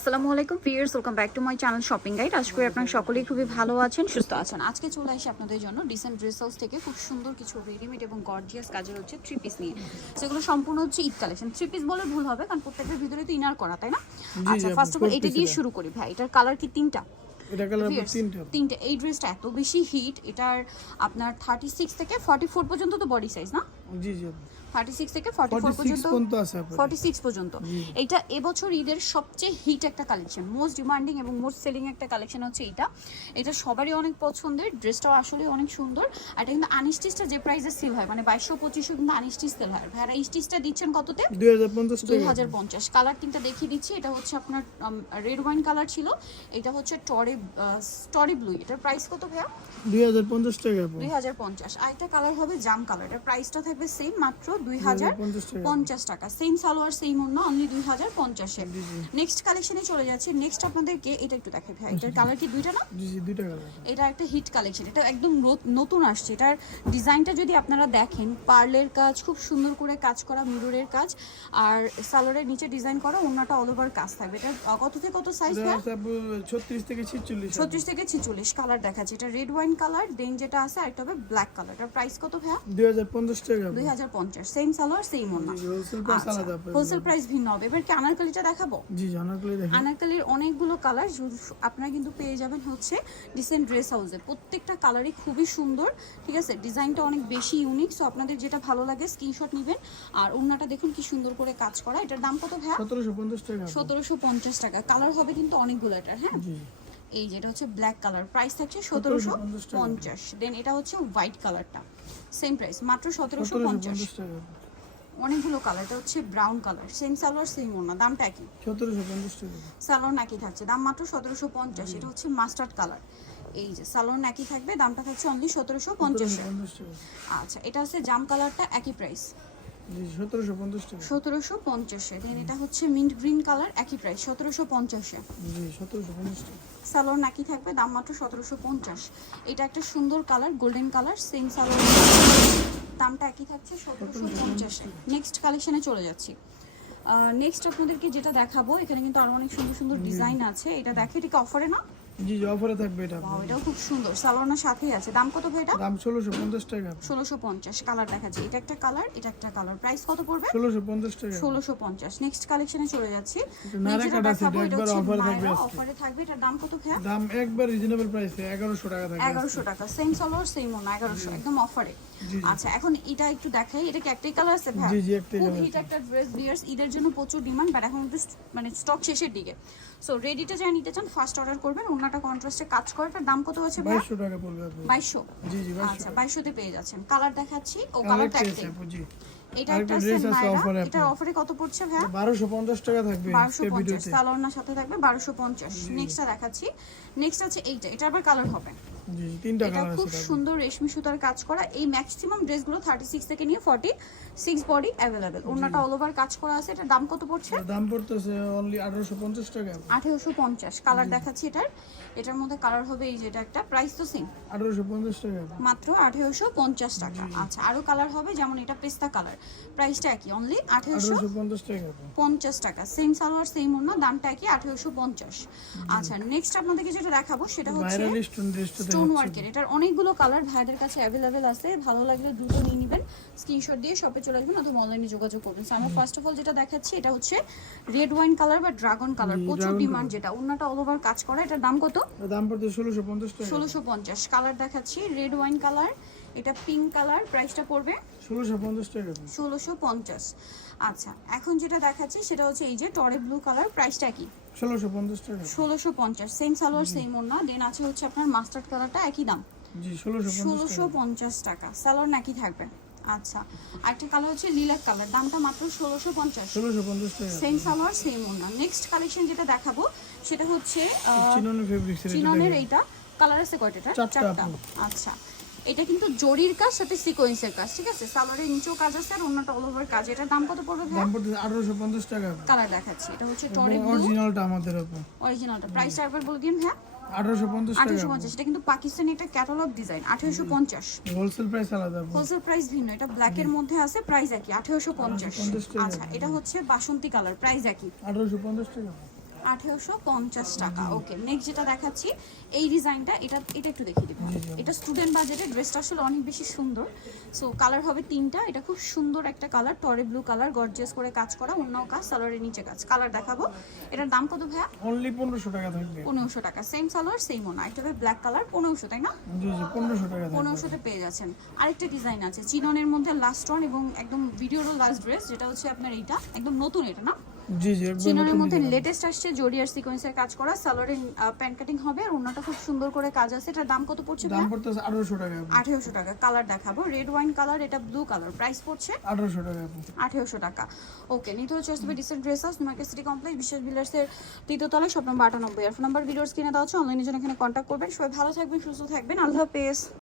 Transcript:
আসসালামু আলাইকুম viewers, welcome back to my channel shopping guide. আশা করি আপনারা সকলেই খুবই ভালো আছেন, সুস্থ আছেন। আজকে চলে আসি আপনাদের জন্য ডিসেন্ট ড্রেস হাউস থেকে খুব সুন্দর কিছু রেডিমেড এবং গর্জিয়াস কাজের হচ্ছে থ্রি পিস নিয়ে। সেগুলো সম্পূর্ণ হচ্ছে ঈদ কালেকশন। থ্রি পিস বলে ভুল হবে, কারণ প্রত্যেকটার ভিতরে তো ইনার করা, তাই না? আচ্ছা, ফার্স্ট অফ অল এটা দিয়ে শুরু করি ভাই। এটার কালার কি তিনটা? এটা কালার তিনটা। এই ড্রেসটা এত বেশি হিট, এটার আপনার 36 থেকে 44 পর্যন্ত তো বডি সাইজ না? জি জি 36 থেকে 44 পর্যন্ত আছে 46 পর্যন্ত। এটা এবছর ঈদের সবচেয়ে হিট একটা কালেকশন, মোস্ট ডিমান্ডিং এবং মোস্ট সেলিং একটা কালেকশন হচ্ছে এটা। এটা সবারই অনেক পছন্দের, ড্রেসটাও আসলে অনেক সুন্দর। আর এটা কিন্তু আনস্টিচটা যে প্রাইসে সেল হয়, মানে 2200-2500 কিন্তু আনস্টিচ সেল হয়। ভাইরা স্টিচটা দিচ্ছেন কততে? 2050। কালার তিনটা দেখিয়ে দিচ্ছি। এটা হচ্ছে আপনার রেড ওয়াইন কালার ছিল, এটা হচ্ছে স্টরি ব্লু। এটার প্রাইস কত ভাইয়া? 2050 টাকা। 2050। আর একটা কালার হবে জাম কালার, এটার প্রাইসটা থাকবে সেম, মাত্র 2050 টাকা। সেম সালোয়ার সেম ওন্না, অনলি 2050 এ। নেক্সট কালেকশনে চলে যাচ্ছে। নেক্সট আপনাদেরকে এটা একটু দেখাই ভাই। এটার কালার কি দুইটা না? জি জি দুইটা কালার। এটা একটা হিট কালেকশন, এটা একদম নতুন আসছে। এটার ডিজাইনটা যদি আপনারা দেখেন, পার্লের কাজ, খুব সুন্দর করে কাজ করা, মিররের কাজ, আর সালোয়ারের নিচে ডিজাইন করা, ওন্নাটা অল ওভার কাজ থাকবে। এটা কত থেকে কত সাইজ ভাই? 36 থেকে 46। 36 থেকে 46 কালার দেখাচ্ছে। এটা রেড ওয়াইন কালার, দেন যেটা আছে আরেকটা হবে ব্ল্যাক কালার। এটার প্রাইস কত ভাইয়া? 2050 টাকা। 2050। সেম সালোয়ার সেম ওন্না। হোলসেল প্রাইস আলাদা। হোলসেল প্রাইস ভিন্ন হবে। এবার কি আনারকলিটা দেখাবো? জি আনারকলি দেখেন। আনারকলির অনেকগুলো কালার আপনারা কিন্তু পেয়ে যাবেন হচ্ছে ডিসেন্ট ড্রেস হাউসে। প্রত্যেকটা কালারই খুবই সুন্দর, ঠিক আছে? ডিজাইনটা অনেক বেশি ইউনিক। সো আপনাদের যেটা ভালো লাগে স্ক্রিনশট নেবেন। আর ওড়নাটা দেখুন কি সুন্দর করে কাজ করা। এটার দাম কত ভাইয়া? 1750 টাকা। 1750 টাকা। কালার হবে কিন্তু অনেকগুলো এটার, হ্যাঁ। এই যেটা হচ্ছে ব্ল্যাক কালার, প্রাইস থাকছে 1750। দেন এটা হচ্ছে হোয়াইট কালারটা, সেম প্রাইস, মাত্র 1750 টাকা। অনেকগুলো কালার। এটা হচ্ছে brown colour, same salwar same ওড়না, দামটা একই, 1750 টাকা। সালোয়ার নাকি থাকছে, দাম মাত্র 1750। এটা হচ্ছে মাস্টার্ড কালার, এই যে সালোয়ার নাকি থাকবে, দামটা থাকছে অনলি 1750 টাকা। আচ্ছা, এটা হচ্ছে জাম কালারটা, একই প্রাইস, 1750 টাকা। 1750। দেন এটা হচ্ছে মিন্ট গ্রিন কালার, একই প্রাইস, 1750। জি 1750 টাকা। সালোয়ার নাকি থাকবে, দাম মাত্র 1750। এটা একটা সুন্দর colour, golden colour, same salwar, দামটা একই থাকছে 1750। নেক্সট কালেকশনে চলে যাচ্ছি। নেক্সট আপনাদেরকে যেটা দেখাবো, এখানে কিন্তু আরো অনেক সুন্দর সুন্দর ডিজাইন আছে। এটা দেখে, এটা কি অফারে না? জি জি অফারে থাকবে এটা। ওয়াও, এটাও খুব সুন্দর, সালোয়ারের সাথেই আছে। দাম কত ভাই এটা? দাম 1650 টাকা। 1650। কালার দেখাচ্ছি, এটা একটা কালার, এটা একটা কালার। প্রাইস কত পড়বে? 1650 টাকা। 1650। নেক্সট কালেকশনে চলে যাচ্ছি। নারাকাটা আছে, একবার অফারে থাকবে আজকে। অফারে থাকবে। এটার দাম কত ভাই? দাম একবার রিজনেবল প্রাইসে 1100 টাকা থাকবে। 1100 টাকা। সেম সালোয়ার সেম ওনা, 1100, একদম অফারে। আচ্ছা, এখন এটা একটু দেখাই। এটা কি একটাই কালার আছে ভাই? জি জি একটাই খুব কালার। হিট একটা ড্রেস, ভিউয়ার্স ঈদের জন্য প্রচুর ডিমান্ড, বাট এখন একটু মানে স্টক শেষের দিকে। সো রেডিটা যারা নিতে চান ফার্স্ট অর্ডার করবেন। ওনাটা কন্ট্রাস্টে কাজ করে। এটার দাম কত আছে ভাই? 2200 টাকা পড়বে আপনি। 2200। জি জি 2200। আচ্ছা, 2200 তে পেয়ে যাচ্ছেন। কালার দেখাচ্ছি, ও কালারটা একটাই। জি এটা একটা সেম নাইরা, এটার অফারে কত পড়ছে ভাই? 1250 টাকা থাকবে 1250। সালোয়ার সাথে থাকবে 1250। নেক্সটটা দেখাচ্ছি। নেক্সট আছে এইটা, এটা আবার কালার হবে। জি তিনটা এটা কালার আছে। খুব সুন্দর রেশমি সুতার কাজ করা। এই ম্যাক্সিমাম ড্রেসগুলো 36 থেকে নিয়ে 46 বডি अवेलेबल। ওন্নাটা অল ওভার কাজ করা আছে। এটার দাম কত পড়ছে? দাম পড়তেছে অনলি 1850 টাকা। 1850। কালার দেখাচ্ছি এটার মধ্যে কালার হবে এই যে, এটা একটা, প্রাইস তো সেম, 1850 টাকা। মাত্র 1850 টাকা। আচ্ছা, আরো কালার হবে, যেমন এটা পেস্তা কালার, প্রাইসটা একই, অনলি 1850 টাকা। 50 টাকা। সেম সালোয়ার সেম ওন্না, দামটা একই, 1850। আচ্ছা, নেক্সট আপনাদেরকে যেটা দেখাবো সেটা হচ্ছে ভাইরাল স্টোন ওয়ার্কের। এটার অনেকগুলো কালার ভাইদের কাছে অ্যাভেলেবেল আছে। ভালো লাগলে দ্রুত নিয়ে নেবেন, স্ক্রিনশট দিয়ে শপে চলে আসবেন অথবা অনলাইনে যোগাযোগ করবেন। সো আমরা ফার্স্ট অফ অল যেটা দেখাচ্ছি, এটা হচ্ছে রেড ওয়াইন কালার বা ড্রাগন কালার, প্রচুর ডিমান্ড যেটা। ওন্নাটা অল ওভার কাজ করা। এটার দাম কত? দাম পড়তে 1650 টাকা। 1650। কালার দেখাচ্ছি, রেড ওয়াইন কালার, এটা পিঙ্ক কালার, প্রাইসটা পড়বে 1650 টাকা। 1650। আচ্ছা, এখন যেটা দেখাচ্ছি সেটা হচ্ছে এই যে টরে ব্লু কালার, প্রাইসটা কি? 1650 টাকা। 1650। সেম সালোয়ার সেম ওন্না। দেন আছে হচ্ছে আপনার মাস্টার্ড কালারটা, একই দাম, জি 1650 টাকা। সালোয়ার নাকি থাকবে। আচ্ছা, আরেকটা কালার হচ্ছে লিলাক কালার, দামটা মাত্র 1650। 1650 টাকা। সেম সালোয়ার সেম ওন্না। নেক্সট কালেকশন যেটা দেখাবো সেটা হচ্ছে চিননের ফেব্রিক্স এর। চিননের। এইটা কালার আছে কয়টা? চারটা। আচ্ছা, এটা কিন্তু জরির কাজ সাথে সিকোয়েন্সের কাজ, ঠিক আছে? সালোয়ারের নিচেও কাজ আছে আর ওন্নাটা অল ওভার কাজ। এটার দাম কত পড়বে ভাই? দাম পড়তে 1850 টাকা। কালার দেখাচ্ছি, এটা হচ্ছে টরে ব্লু, অরিজিনালটা আমাদের উপর। অরিজিনালটা। প্রাইসটা একবার বলে দিন ভাই। 1850 টাকা। 1850। এটা কিন্তু পাকিস্তানি একটা ক্যাটালগ ডিজাইন, 1850। হোলসেল প্রাইস আলাদা। হোলসেল প্রাইস ভিন্ন। এটা ব্ল্যাকের মধ্যে আছে, প্রাইস একই, 1850। আচ্ছা, এটা হচ্ছে বাসন্তী কালার, প্রাইস একই, 1850 টাকা। 1850 টাকা। ওকে, নেক্সট যেটা দেখাচ্ছি এই ডিজাইনটা, এটা একটু দেখিয়ে দিব। এটা স্টুডেন্ট বাজেটে, ড্রেসটা আসলে অনেক বেশি সুন্দর। সো কালার হবে তিনটা, এটা খুব সুন্দর একটা কালার, টরে ব্লু কালার, গর্জিয়াস করে কাজ করা, অন্য কাজ, সালোয়ারের নিচে কাজ। কালার দেখাবো, এটার দাম কত ভাইয়া? অনলি 1500 টাকা থাকবে। 1500 টাকা, সেম সালোয়ার সেম ওনা। এটা হবে ব্ল্যাক কালার, 1500 তাই না? জি জি 1500 টাকা থাকবে। 1500-তে পেয়ে যাচ্ছেন। আরেকটা ডিজাইন আছে চিননের মধ্যে, লাস্ট ওয়ান এবং একদম ভিডিওরও লাস্ট ড্রেস, যেটা হচ্ছে আপনার এইটা একদম নতুন, এটা না? জি জি একদম চিননের নতুন মধ্যে design। লেটেস্ট আসছে, জরিয়ার সিকোয়েন্সের কাজ করা, সালোয়ারের প্যান্ট কাটিং হবে, আর ওনাটা খুব সুন্দর করে কাজ আছে। এটার দাম কত পড়ছে দাম পড়তেছে 1800 টাকা। 1800 টাকা। কালার দেখাবো, রেড ওয়াইন কালার, এটা ব্লু কালার, প্রাইস পড়ছে 1800 টাকা। 1800 টাকা। ওকে, নিতে হচ্ছে আসবে dissent dress house, market city complex, বিশ্বাস বিল্ডার্সের তৃতীয় তলায়, শপ নম্বর 98। আর ফোন নাম্বার ভিডিওস কিনে দেওয়া হচ্ছে, অনলাইনে জন্য এখানে কন্ট্যাক্ট করবেন। সবাই ভালো থাকবেন, সুস্থ থাকবেন, আল্লাহ হাফেজ।